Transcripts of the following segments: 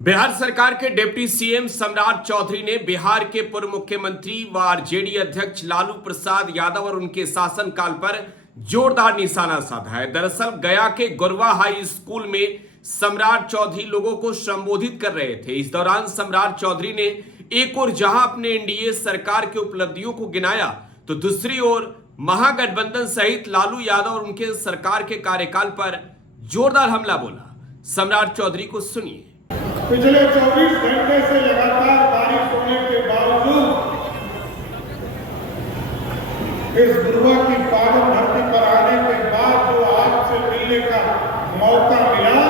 बिहार सरकार के deputy CM सम्राट चौधरी ने बिहार के पूर्व मुख्यमंत्री व आरजेडी अध्यक्ष लालू प्रसाद यादव और उनके शासनकाल पर जोरदार निशाना साधा है। दरअसल गया के गुरवा हाई स्कूल में सम्राट चौधरी लोगों को संबोधित कर रहे थे। इस दौरान सम्राट चौधरी ने एक ओर जहां अपने एनडीए सरकार की उपलब्धियों को गिनाया, तो दूसरी ओर महागठबंधन सहित लालू यादव और उनके सरकार के कार्यकाल पर जोरदार हमला बोला। सम्राट चौधरी को सुनिए। पिछले 24 घंटे से लगातार बारिश होने के बावजूद इस गुरुआ की पावन धरती पर आने के बाद जो आपसे मिलने का मौका मिला,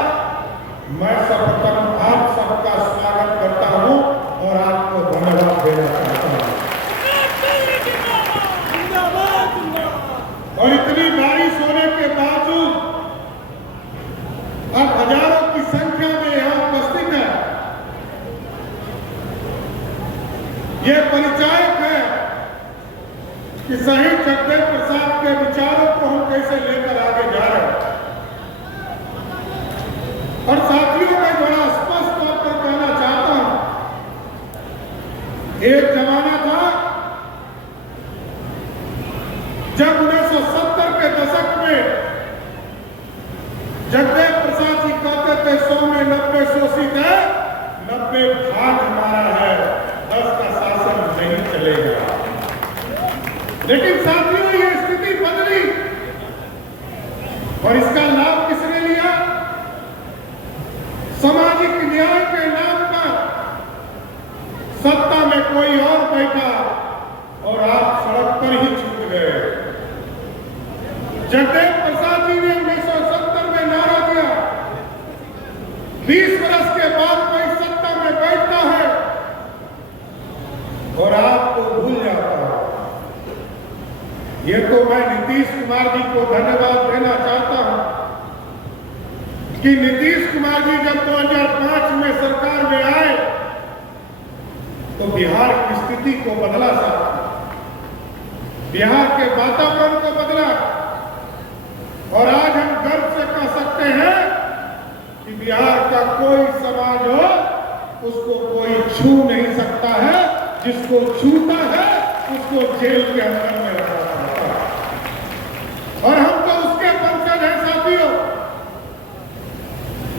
मैं सर्वप्रथम आप सबका स्वागत करता हूं और आपको धन्यवाद देना चाहता हूं। और इतनी बारिश होने के बावजूद अब हजारों की संख्या में यहाँ उपस्थित है। ये परिचायक है कि शहीद जगदेव प्रसाद के विचारों को हम कैसे लेकर आगे जा रहे हैं। और साथियों, मैं बड़ा स्पष्ट तौर पर कहना चाहता हूं, एक जमाना था जब 1970 के दशक में जगदेव प्रसाद जी कहते थे 100 में 90 शोषित है, 90 भाग हमारा है, 10 का शासन नहीं चलेगा। लेकिन साथियों, ये स्थिति बदली और इसका लाभ किसने लिया? सामाजिक न्याय के नाम पर सत्ता में कोई और बैठा और आप सड़क पर ही छूट गए। जगदेव प्रसाद जी ने 1970 में नारा दिया, 20 वर्ष के बाद कोई सत्ता में बैठता है और आपको भूल जाता है। ये तो मैं नीतीश कुमार जी को धन्यवाद देना चाहता हूं कि नीतीश कुमार जी जब 2005 में सरकार में आए तो बिहार की स्थिति को बदला साहब, बिहार के वातावरण को बदला। और आज हम गर्व से कह सकते हैं कि बिहार का कोई समाज हो उसको कोई छू नहीं सकता है, जिसको छूता है उसको जेल के अंदर में रखा जाता है। और हम तो उसके वंशज हैं साथियों,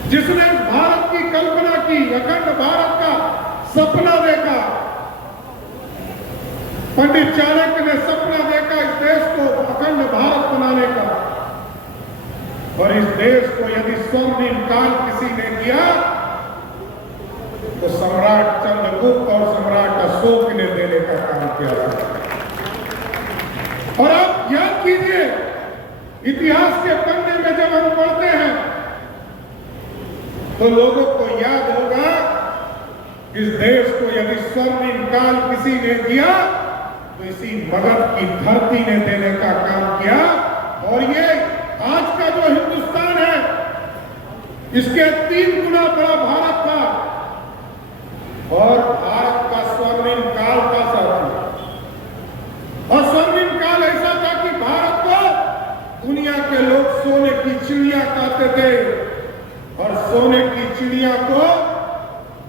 जिसने भारत की कल्पना की, अखंड भारत का सपना देखा। पंडित चाणक्य ने सपना देखा इस देश को अखंड भारत बनाने का। और इस देश को यदि स्वर्णिम काल किसी ने दिया तो सम्राट चंद्रगुप्त और सम्राट अशोक ने देने का काम किया था। और आप याद कीजिए, इतिहास के पन्ने में जब हम पढ़ते हैं तो लोगों को याद होगा इस देश को यदि स्वर्णिम काल किसी ने दिया तो इसी मगध की धरती ने देने का काम किया। और ये आज का जो हिंदुस्तान है, इसके 3 गुना बड़ा भारत था। और भारत का स्वर्णिम काल था साथी। और स्वर्णिम काल ऐसा था कि भारत को दुनिया के लोग सोने की चिड़िया कहते थे। और सोने की चिड़िया को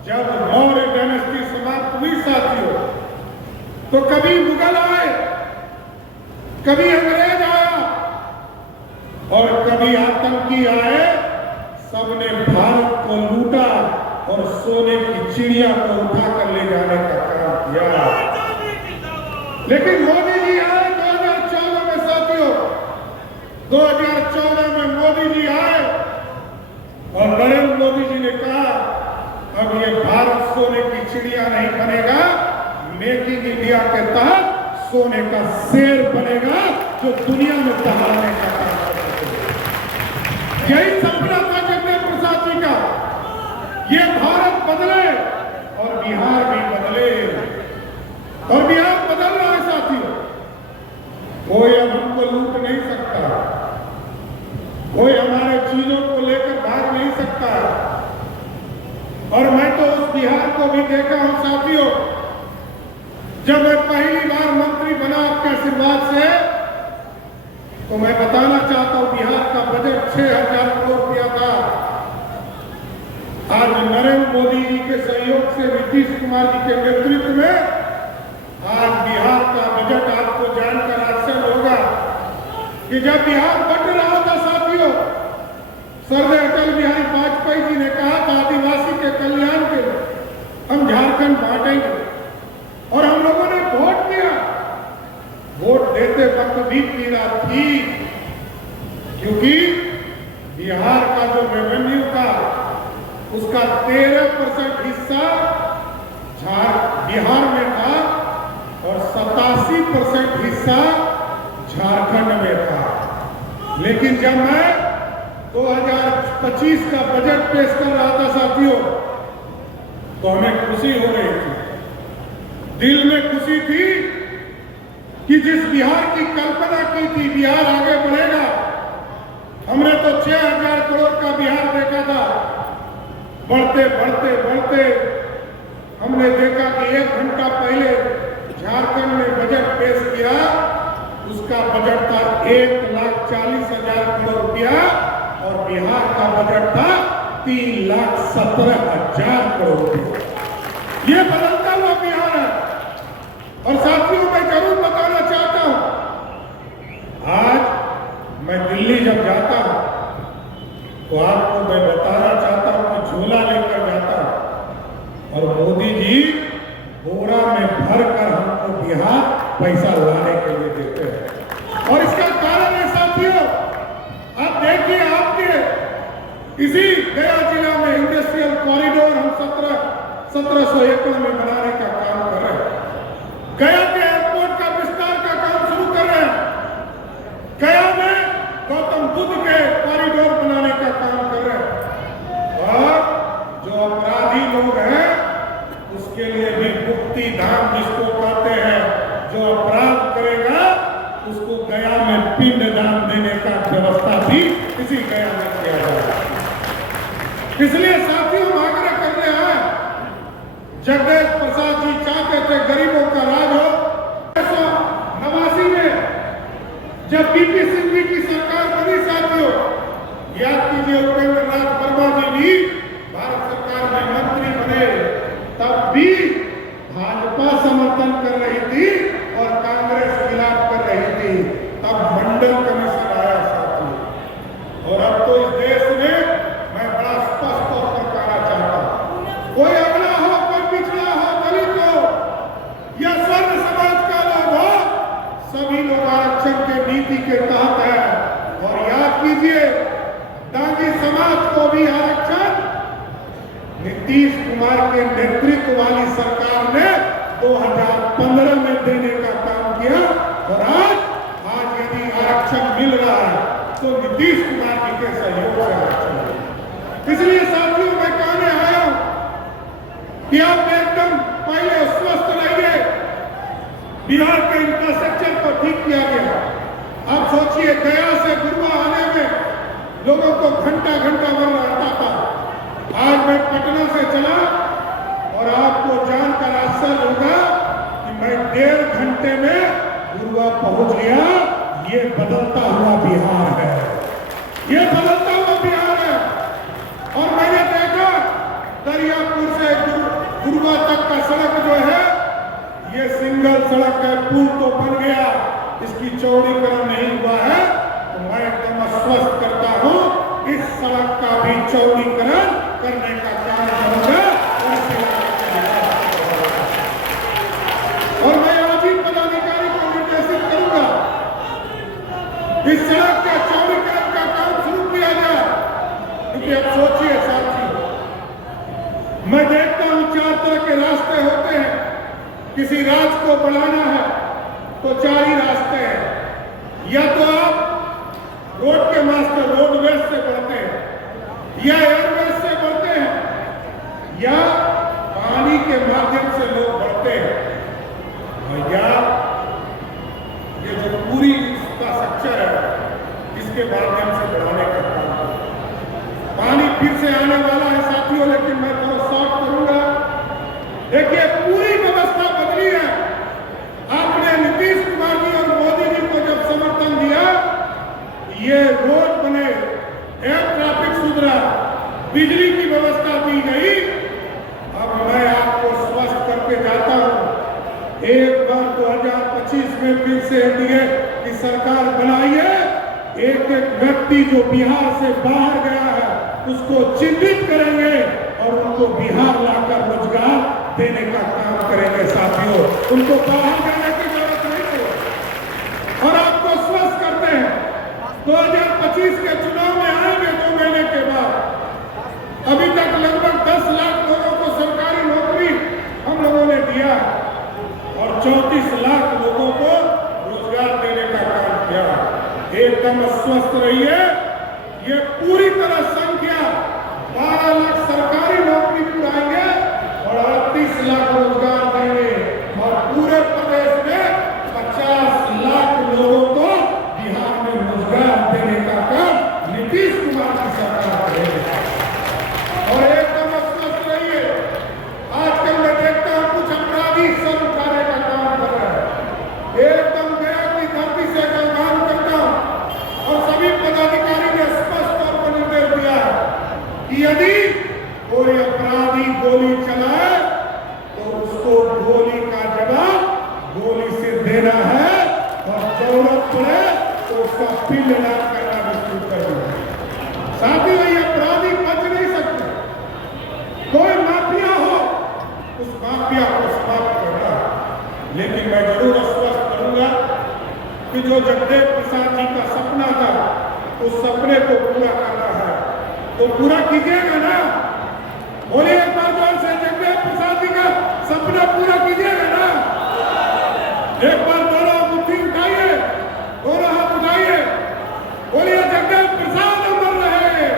जब मौर्य डायनेस्टी समाप्त हुई साथियों, तो कभी मुगल आए, कभी अंग्रेज आया और कभी आतंकी आए, सबने भारत को लूटा और सोने की चिड़िया को उठाकर ले जाने का काम किया। लेकिन मोदी जी आए 2014 में साथियों, 2014 में मोदी जी आए और नरेंद्र मोदी जी ने कहा अब ये भारत सोने की चिड़िया नहीं बनेगा, मेक इन इंडिया के तहत सोने का शेर बनेगा जो दुनिया में दहाड़ने का काम। यही सपना था जगदेव प्रसाद जी का। ये भारत बदले और बिहार भी बदले। और बिहार बदल रहा है साथियों। कोई अब हमको लूट नहीं सकता, कोई हमारे चीजों को लेकर भाग नहीं सकता। और मैं तो उस बिहार को भी देखा हूं साथियों, जब मैं पहली बार मंत्री बना आपके आशीर्वाद से, तो मैं बताना चाहता हूं बिहार का बजट 6,000 करोड़ रुपया था। आज नरेंद्र मोदी जी के सहयोग से नीतीश कुमार जी के नेतृत्व में आज बिहार का बजट आपको जानकर आश्चर्य होगा कि जब बिहार बट रहा था साथियों, स्वर्गीय अटल बिहारी वाजपेयी जी ने कहा था आदिवासी के कल्याण के लिए हम झारखंड बांटेंगे, और हम लोगों ने वोट दिया। वोट देते वक्त भी पीड़ा थी, क्योंकि बिहार का जो रेवेन्यू था उसका 13% हिस्सा बिहार में था और 87% हिस्सा झारखंड में था। लेकिन जब मैं 2025 का बजट पेश कर रहा था साथियों, तो हमें खुशी हो रही थी, दिल में खुशी थी कि जिस बिहार की कल्पना की थी बिहार आगे बढ़ेगा। हमने तो 6000 करोड़ का बिहार देखा था, बढ़ते बढ़ते बढ़ते हमने देखा कि 1 घंटा पहले झारखंड में बजट पेश किया, उसका बजट था 1,40,000 करोड़ रुपया और बिहार का बजट था 3,17,000 करोड़ रुपया। ये बदलता हुआ बिहार है। और साथियों, मैं जरूर बताना चाहता हूं, आज मैं दिल्ली जब जाता हूं तो आपको मैं बताना चाहता हूं कि झोला लेकर जाता हूं और मोदी जी बोरा में भरकर हमको बिहार पैसा लाने के लिए देते हैं। और इसका कारण है साथियों, आप देखिए, आपके इसी गया जिला में इंडस्ट्रियल कॉरिडोर हम 1700 एकड़ में बनाने का काम कर रहे हैं। गया के एयरपोर्ट का विस्तार का काम शुरू कर रहे हैं। गया में गौतम बुद्ध के कॉरिडोर बनाने का काम कर रहे हैं। और जो अपराधी लोग हैं उसके लिए भी मुक्ति धाम जिसको कहते हैं, जो अपराध करेगा उसको गया में पिंड दान देने का व्यवस्था भी इसी गया में किया जाएगा। इसलिए साथियों, हम आग्रह कर रहे हैं, जगदेव प्रसाद जी चाहते थे गरीबों का राज हो। 1989 में जब बीपी सिंह जी की सरकार बनी साथियों, याद कीजिए, उपेंद्र नाथ वर्मा जी भी भारत सरकार में मंत्री बने, तब भी भाजपा समर्थन कर रही थी और कांग्रेस खिलाफ कर रही थी। तब मंडल कमीशन आया साथियों। और अब तो इस देश में मैं बड़ा स्पष्ट तौर पर कहना चाहता हूं, कोई अगला हो, कोई पिछड़ा हो, दलित हो या स्वर्ण समाज का लोग हो, सभी लोग आरक्षण के नीति के तहत है। और याद कीजिए, डांगी समाज को भी आरक्षण नीतीश कुमार के नेतृत्व वाली सरकार ने 2015 में देने का काम किया। और आज यदि आरक्षण मिल रहा है तो नीतीश कुमार जी के सहयोग से आरक्षण मिला। इसलिए साथियों, मैं कहने आया हूं कि आप एकदम पहले स्वस्थ रहिए। बिहार के इंफ्रास्ट्रक्चर को ठीक किया गया। आप सोचिए, गया से गुरुआ आने में लोगों को घंटा घंटा भर लगता था। आज मैं पटना से चला और आपको जानकर आश्चर्य होगा कि मैं 1.5 घंटे में गुरुआ पहुंच गया। ये बदलता हुआ बिहार है, ये बदलता हुआ बिहार है। और मैंने देखा दरियापुर से गुरुआ तक का सड़क जो है, ये सिंगल सड़क है, पुल तो बन गया, इसकी चौड़ीकरण नहीं हुआ है। तो मैं एकदम आश्वस्त करता हूं, इस सड़क का भी चौड़ीकरण करने का काम करूंगा। और मैं आज ही पदाधिकारी को निर्देशित करूंगा, इस सड़क का चौड़ीकरण का काम शुरू किया जाए। क्योंकि अब सोचिए साथी, मैं देखता हूं 4 तरह के रास्ते होते हैं। किसी राज्य को बढ़ाना है तो 4 ही रास्ते हैं। या तो आप रोड के मास्टर रोडवेज से बढ़ते हैं, या एयरवेज से बढ़ते हैं, या पानी के माध्यम से लोग बढ़ते हैं, या ये जो पूरी इंफ्रास्ट्रक्चर है इसके माध्यम से बढ़ाने का काम। पानी फिर से आने वाला है साथियों, लेकिन मैं थोड़ा शॉर्ट करूंगा। देखिए, पूरी व्यवस्था बदली है। आपने नीतीश कुमार जी और मोदी जी को जब समर्थन दिया, ये रोड बने, एयर ट्रैफिक सुधरा, बिजली की व्यवस्था दी में फिर से एनडीए की सरकार बनाई है। एक एक व्यक्ति जो बिहार से बाहर गया है उसको चिन्हित करेंगे और उनको बिहार लाकर रोजगार देने का काम करेंगे। साथियों, उनको बाहर जाने की जरूरत नहीं है। और आपको स्वस्थ करते हैं 2025 के चुनाव में आएंगे 2 महीने के बाद। अभी तक लगभग 10 लाख लोगों को सरकारी नौकरी हम लोगों ने दिया और 34 लाख लोगों को रोजगार देने का काम किया। एकदम स्वस्थ रहिए। ये पूरी तरह संख्या 12 लाख सरकारी नौकरी पुराएंगे और 38 लाख रोजगार देंगे और पूरे प्रदेश में 50 लाख लोगों को बिहार में रोजगार देने का काम नीतीश कुमार की सरकार करेगी। और एकदम स्वस्थ रहिए। आजकल मैं देखता हूं कुछ अपराधी सर उठाने का काम कर रहे हैं। एकदम गया की धरती से काम करता हूं और सभी पदाधिकारी ने स्पष्ट तौर पर निर्देश दिया कि यदि कोई अपराधी गोली चलाए तो उसको गोली का जवाब गोली से देना है और जरूरत पड़े तो उसका पिंड लाद करना भी शुरू कर देना। साथियों, ये अपराधी बच नहीं सकते। कोई माफिया हो उस माफिया को समाप्त करना। लेकिन मैं जरूर आश्वस्त करूंगा कि जो जगदेव प्रसाद जी का सपना था उस सपने को पूरा करना है तो पूरा कीजिएगा ना। बोलिए एक बार जोर से, जगदेव प्रसाद जी का सपना पूरा कीजिएगा ना। एक बार दोनों मुट्ठी उठाइए, दोनों हाथ उठाइए, बोलिए जगदेव प्रसाद अमर रहे,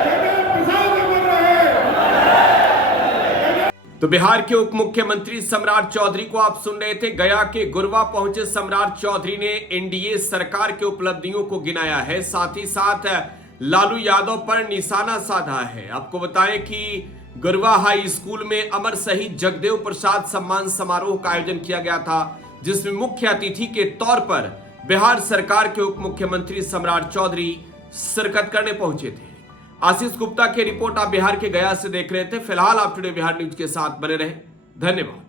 जगदेव प्रसाद अमर रहे। तो बिहार के उप मुख्यमंत्री सम्राट चौधरी को आप सुन रहे थे। गया के गुरवा पहुंचे सम्राट चौधरी ने एनडीए सरकार के उपलब्धियों को गिनाया है, साथ ही साथ लालू यादव पर निशाना साधा है। आपको बताएं कि गुरवा हाई स्कूल में अमर शहीद जगदेव प्रसाद सम्मान समारोह का आयोजन किया गया था, जिसमें मुख्य अतिथि के तौर पर बिहार सरकार के उप मुख्यमंत्री सम्राट चौधरी शिरकत करने पहुंचे थे। आशीष गुप्ता की रिपोर्ट आप बिहार के गया से देख रहे थे। फिलहाल आप टुडे बिहार न्यूज के साथ बने रहे। धन्यवाद।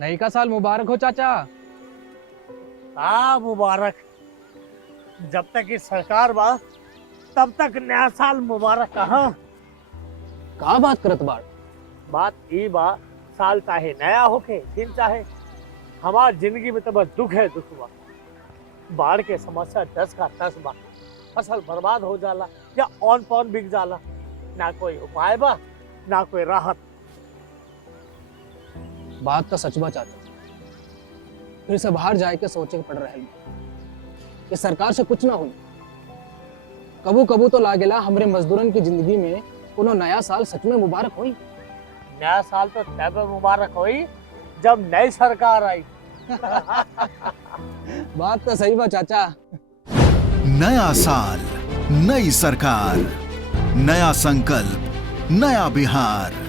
नई का साल मुबारक हो चाचा। मुबारक। जब तक ये सरकार बा तब तक नया साल मुबारक कहाँ। का बात करत बाड़? बात ई बा, साल चाहे नया होके दिन चाहे, हमार जिंदगी में तो बस दुख है, दुख बा। बाढ़ के समस्या 10 का 10 बा। फसल बर्बाद हो जाला या ऑन पॉन बिक जाला। ना कोई उपाय बा ना कोई राहत। बात तो सच बा चाचा। फिर से बाहर जाए के सोचे के पड़ रहे कि सरकार से कुछ ना हुई। कबू कबू तो लागेला हमरे मजदूरन की जिंदगी में कोनो नया साल सच में मुबारक हुई। नया साल तो तब मुबारक हुई जब नई सरकार आई। बात तो सही बा चाचा। नया साल, नई सरकार, नया संकल्प, नया बिहार।